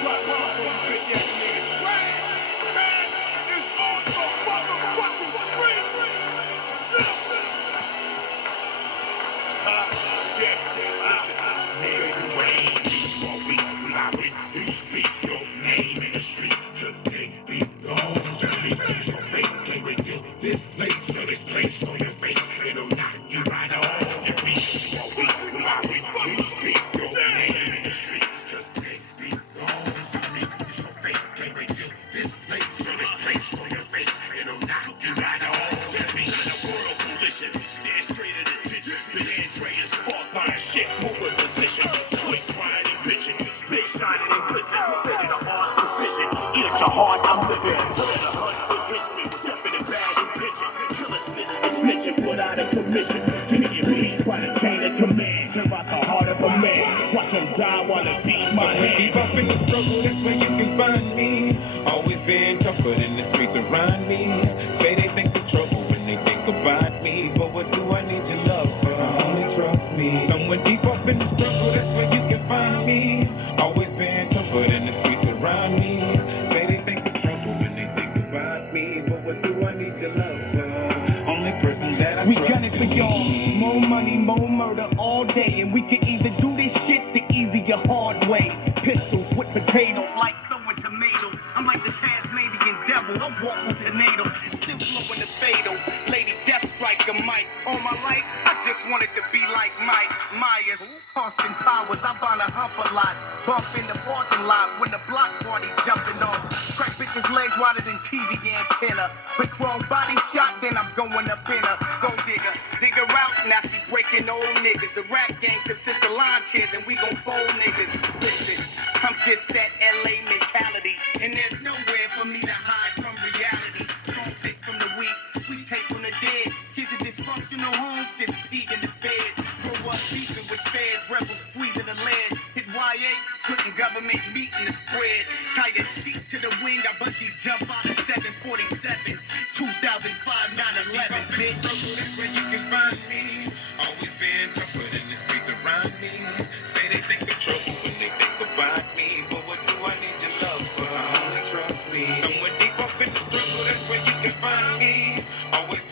Drop bombs on you bitch ass niggas. Cash is on the motherfucking street. Listen. Nigga, you ain't me all week. I've been to speak your name in the street. Today belongs to me. So fake, can't wait till this late. So this place on your face, it'll knock you right off your feet. All week, I've been to speak your name in the street. Today belongs to me. So fake, can't wait till this late. So this place on your face, it'll knock you right off your feet. Not a world collision, stare straight at attention. Spit Andreas, false line shit, move with position. Quick trying and bitching, spit shining and glisten. Set in a hard position, eat at your heart, I'm living. Till the hunt foot hits me with definite bad intention. Killer snitch, snitching, put out of commission. Give me your beat by the chain of command. Tear out the heart of a man. Watch him die while the beats my hand. Keep up in the struggle, that's where you can find me. Always been tougher than the streets around me. Say they think the trouble when they think about me. But what do I need your love for? Only trust me. Somewhere deep up in the struggle, that's where you can find me. Always been tougher than the streets around me. Say they think the trouble when they think about me. But what do I need your love for? Only person that I we trust gun it for y'all. More money, more murder all day. And we can either do this shit the easy or hard way. Pistols with potatoes, like throwing tomatoes. I'm like the Tasmanian devil, I walk with tornadoes. Still blowing the fatal. Lady Death strike a mic. All my life, I just wanted to be like Mike Myers. Austin Powers, I find a hump a lot. Bump in the parking lot when the block party jumping off. Crack bitches' legs wider than TV antenna. Quick wrong body shot, then I'm going up in her. Go digger, dig her out, now she breaking old niggas. The rap game consists of line chairs and we gon' fold niggas. Listen, I'm just that LA mentality. And there's nowhere for me to hide from reality. Don't take from the weak, we take from the dead. Kids in dysfunctional homes, just pee in the bed. Grow up beefing with feds, rebels squeezing the lead. Hit YA, putting government meat in the spread. Tie a sheet to the wing, I bungee jump out of 747. 2005, 9/11, bitch. That's where you can find me. Always been tougher than the streets around me. Say they think of trouble when they think about me. But what do I need your love for? Only trust me. Somewhere deep up in the struggle, that's where you can find me. Always